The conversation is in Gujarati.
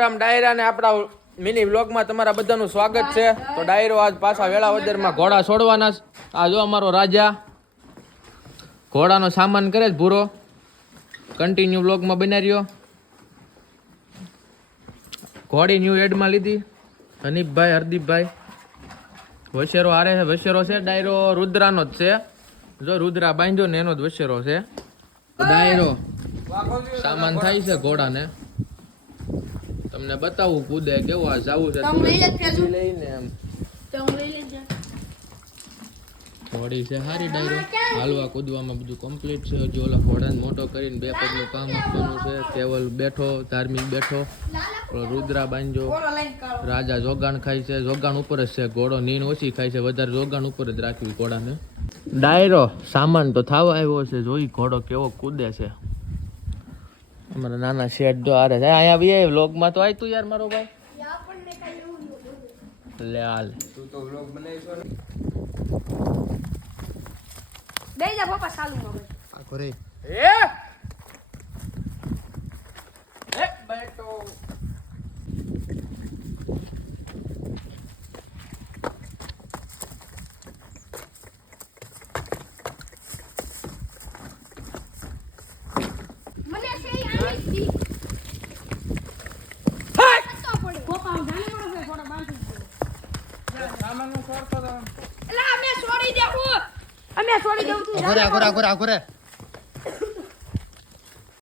રામ ડાયરા ને આપણા મિની વ્લોગમાં તમારા બધાનું સ્વાગત છે. તો ડાયરો આજ પાછા વેળાવદરમાં ઘોડા છોડવાના છે. આ જો અમારો રાજા ઘોડાનો સામાન કરે છે ભૂરો. કન્ટિન્યુ વ્લોગમાં બના રહ્યો. ઘોડી ન્યુ એડમાં લીધી. હનીફભાઈ, હરદીપભાઈ વશેરો હારે છે. વશેરો છે ડાયરો રુદ્રાનો જ છે. જો રુદ્રા બાંધ્યો ને એનો જ વશેરો છે. ડાયરો સામાન થાય છે ઘોડાને. તમને બતાવું કૂદે કેવો આ જાવું છે લઈને એમ. ઘોડી છે સારી ડાયરો હાલવા કૂદવામાં બધું કમ્પ્લીટ છે. હજુ ઓલા ઘોડાને મોટો કરીને 2 પગનું કામ આપવાનું છે. કેવલ બેઠો, ધાર્મિક બેઠો, રુદ્રા બાંધ્યો. રાજા જોગાણ ખાય છે. જોગાણ ઉપર જ છે ઘોડો. નીણ ઓછી ખાય છે, વધારે જોગાણ ઉપર જ રાખવી ઘોડાને. ડાયરો સામાન તો થવા આવ્યો છે. જોઈ ઘોડો કેવો કૂદે છે. અમારા નાના શેઠ જો આરે છે. અહીંયા બી વ્લોગમાં તો આય તું યાર મારો ભાઈ. લે હાલ તું તો વ્લોગ બનાવીશો ને. દઈ જા પપ્પા ચાલુ માં આ કરે એ બેટો મને છે આની દી હાય તો પડે પપ્પા જાને પડે થોડા બાંધી દો સામાન નો સોર તો એલા અમે છોડી દેવું. અમે છોડી દઉં તું ઘરે